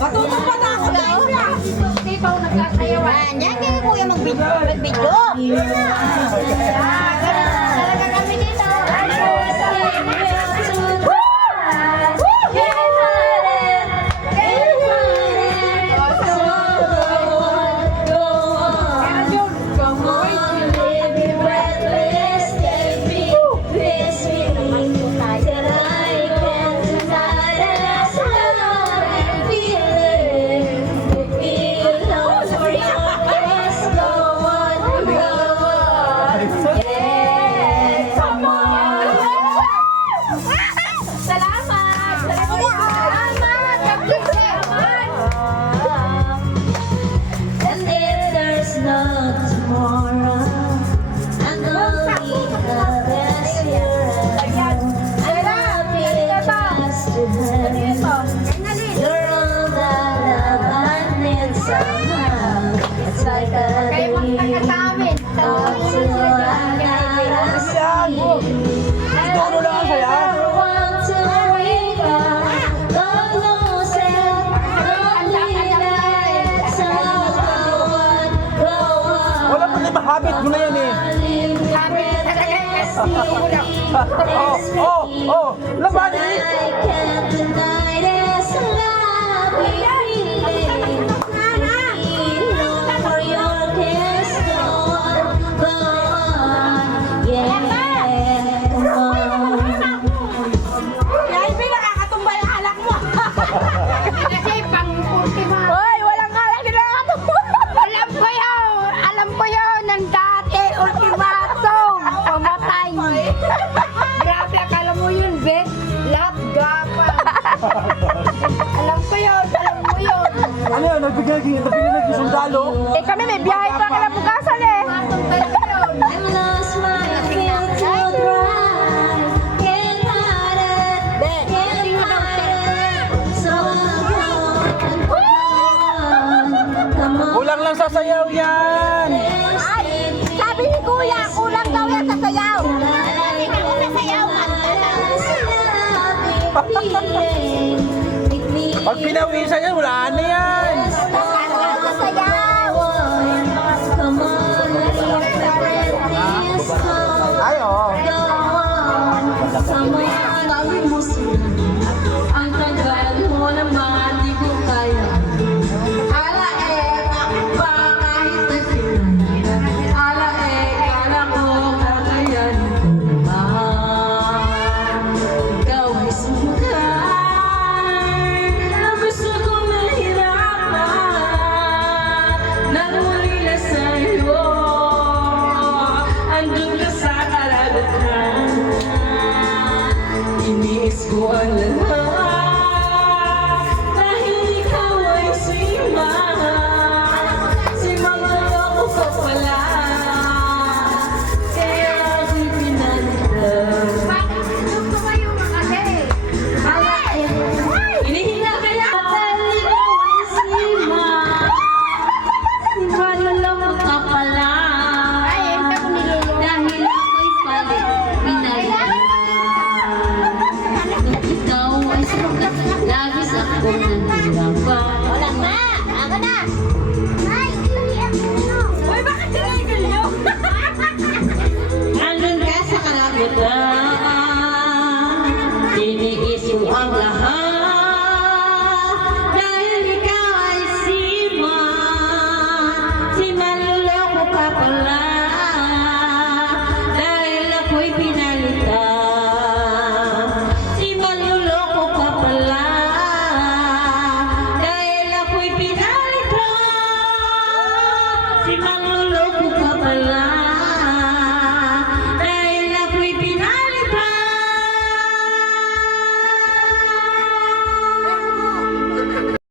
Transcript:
Matutong pa na ako daw. Dito, nagkakayawan. Yan, kaya kuya mag-video. Mag-video. Talaga. It's like a dream. oh, oh, oh, laban eh! naging naging sundalo. Eh kami may biyahe pa kalabukasan eh. Kulang lang sasayaw yan! Ay, sabi ni Kuya, kulang daw yan sasayaw! Pag pinawisan yan, wala na yan! Tiniis ko ang lahat. Dahil ikaw ay sima Sa mga loko pa pala 你你了